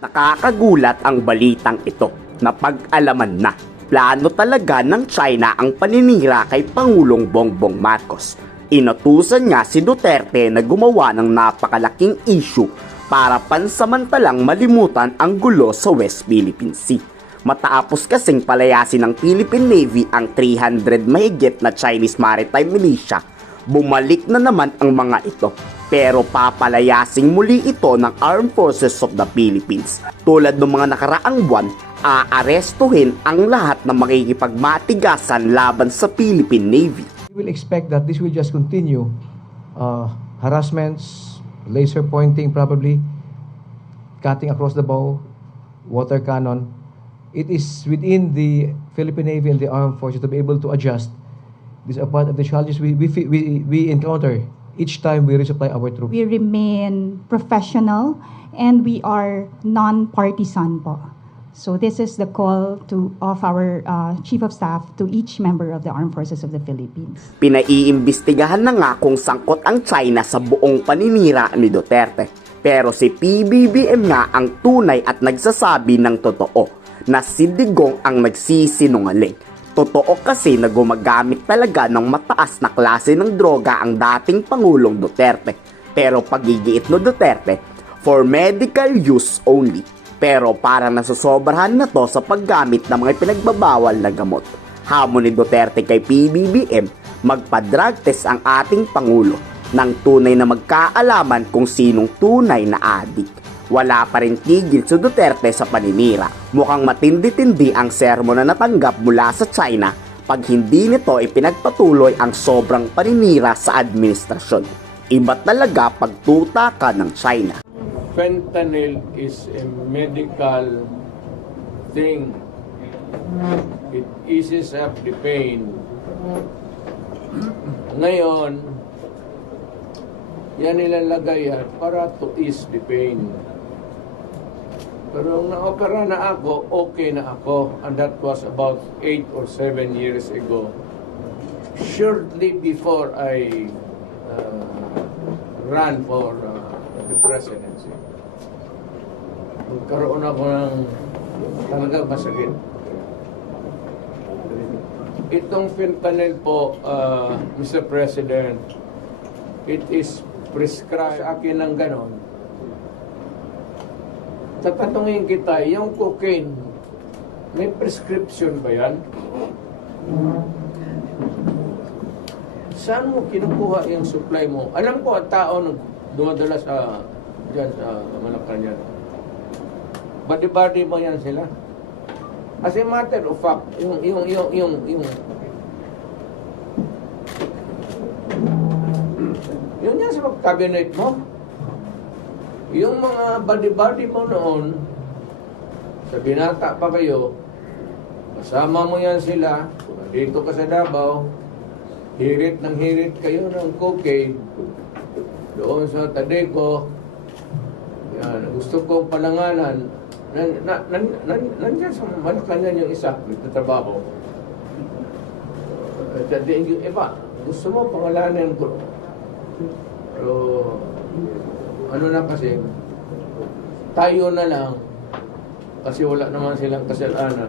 Nakakagulat ang balitang ito na pag-alaman na plano talaga ng China ang paninira kay Pangulong Bongbong Marcos. Inutusan nga si Duterte na gumawa ng napakalaking issue para pansamantalang malimutan ang gulo sa West Philippine Sea. Matapos kasing palayasin ng Philippine Navy ang 300 mahigit na Chinese maritime militia, bumalik na naman ang mga ito. Pero papalayasing muli ito ng Armed Forces of the Philippines. Tulad ng mga nakaraang buwan, aarestuhin ang lahat ng makikipagmatigasan laban sa Philippine Navy. We will expect that this will just continue. Harassments, laser pointing probably, cutting across the bow, water cannon. It is within the Philippine Navy and the Armed Forces to be able to adjust. These are part of the challenges we encounter each time we resupply our troops. We remain professional and we are non-partisan po. So this is the call of our Chief of Staff to each member of the Armed Forces of the Philippines. Pinaiimbestigahan na nga kung sangkot ang China sa buong paninira ni Duterte. Pero si PBBM nga ang tunay at nagsasabi ng totoo na si Digong ang nagsisinungaling. Totoo kasi na gumagamit talaga ng mataas na klase ng droga ang dating Pangulong Duterte. Pero pagigiit no Duterte, for medical use only. Pero para nasosobrahan na to sa paggamit ng mga pinagbabawal na gamot. Hamon ni Duterte kay PBBM, magpa-drug test ang ating Pangulo nang tunay na magkaalaman kung sinong tunay na adik. Wala pa rin tigil si Duterte sa paninira. Mukhang matindi-tindi ang sermon na natanggap mula sa China pag hindi nito ipinagpatuloy ang sobrang paninira sa administrasyon. Iba talaga pagtutaka ng China. Fentanyl is a medical thing. It eases up the pain. Ngayon, yan nilalagay yan para to ease the pain. Pero nung na-opera na ako, okay na ako. And that was about 8 or 7 years ago. Shortly before I ran for the presidency. Nagkaroon ako ng talagang masakit. Itong fentanyl po, Mr. President, it is prescribed sa akin ng ganon. Tatanungin kita, yung cocaine, may prescription ba yan? Saan mo kinukuha yung supply mo? Alam ko, ang tao dumadala sa dyan sa Malacanang. Body-body mo yan sila. As a matter of fact, yung yan sa cabinet mo, yung mga body-body mo noon, sa binata pa kayo, kasama mo yan sila, dito ka sa Davao, hirit kayo ng cocaine, doon sa Tadeco, yan, gusto kong palanganan, nandiyan sa Malacanang yung isa, nagtatrabaho. At yung iba, gusto mo pangalanan ko. Pero, ano na kasi, tayo na lang, kasi wala naman silang kasalanan.